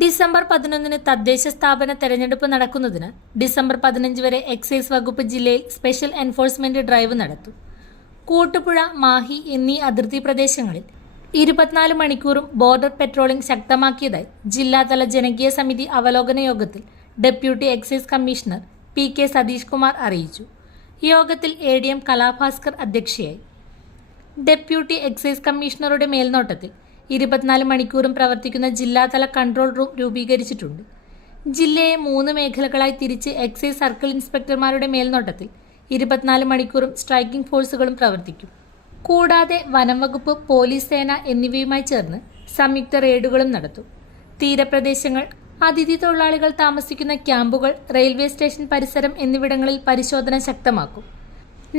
December 11 തദ്ദേശ സ്ഥാപന തെരഞ്ഞെടുപ്പ് നടക്കുന്നതിന് ഡിസംബർ 15 വരെ എക്സൈസ് വകുപ്പ് ജില്ലയിൽ സ്പെഷ്യൽ എൻഫോഴ്സ്മെന്റ് ഡ്രൈവ് നടത്തും. കൂട്ടുപുഴ, മാഹി എന്നീ അതിർത്തി പ്രദേശങ്ങളിൽ 24 മണിക്കൂറും ബോർഡർ പെട്രോളിംഗ് ശക്തമാക്കിയതായി ജില്ലാതല ജനകീയ സമിതി അവലോകന യോഗത്തിൽ deputy excise commissioner PK Satheesh Kumar അറിയിച്ചു. യോഗത്തിൽ ADM കലാഭാസ്കർ അധ്യക്ഷയായി. ഡെപ്യൂട്ടി എക്സൈസ് കമ്മീഷണറുടെ മേൽനോട്ടത്തിൽ 24 മണിക്കൂറും പ്രവർത്തിക്കുന്ന ജില്ലാതല കൺട്രോൾ റൂം രൂപീകരിച്ചിട്ടുണ്ട്. ജില്ലയെ 3 മേഖലകളായി തിരിച്ച് എക്സൈസ് സർക്കിൾ ഇൻസ്പെക്ടർമാരുടെ മേൽനോട്ടത്തിൽ 24 മണിക്കൂറും സ്ട്രൈക്കിംഗ് ഫോഴ്സുകളും പ്രവർത്തിക്കും. കൂടാതെ വനം വകുപ്പ്, പോലീസ് സേന എന്നിവയുമായി ചേർന്ന് സംയുക്ത റെയ്ഡുകളും നടത്തും. തീരപ്രദേശങ്ങൾ, അതിഥി തൊഴിലാളികൾ താമസിക്കുന്ന ക്യാമ്പുകൾ, റെയിൽവേ സ്റ്റേഷൻ പരിസരം എന്നിവിടങ്ങളിൽ പരിശോധന ശക്തമാക്കും.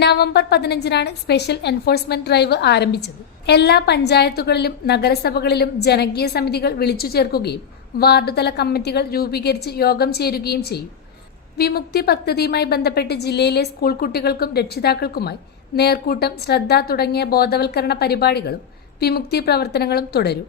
നവംബർ 15 സ്പെഷ്യൽ എൻഫോഴ്സ്മെന്റ് ഡ്രൈവ് ആരംഭിച്ചത്. എല്ലാ പഞ്ചായത്തുകളിലും നഗരസഭകളിലും ജനകീയ സമിതികൾ വിളിച്ചു ചേർക്കുകയും വാർഡുതല കമ്മിറ്റികൾ രൂപീകരിച്ച് യോഗം ചേരുകയും ചെയ്യും. വിമുക്തി പദ്ധതിയുമായി ബന്ധപ്പെട്ട് ജില്ലയിലെ സ്കൂൾ കുട്ടികൾക്കും രക്ഷിതാക്കൾക്കുമായി നേർക്കൂട്ടം, ശ്രദ്ധ തുടങ്ങിയ ബോധവൽക്കരണ പരിപാടികളും വിമുക്തി പ്രവർത്തനങ്ങളും തുടരും.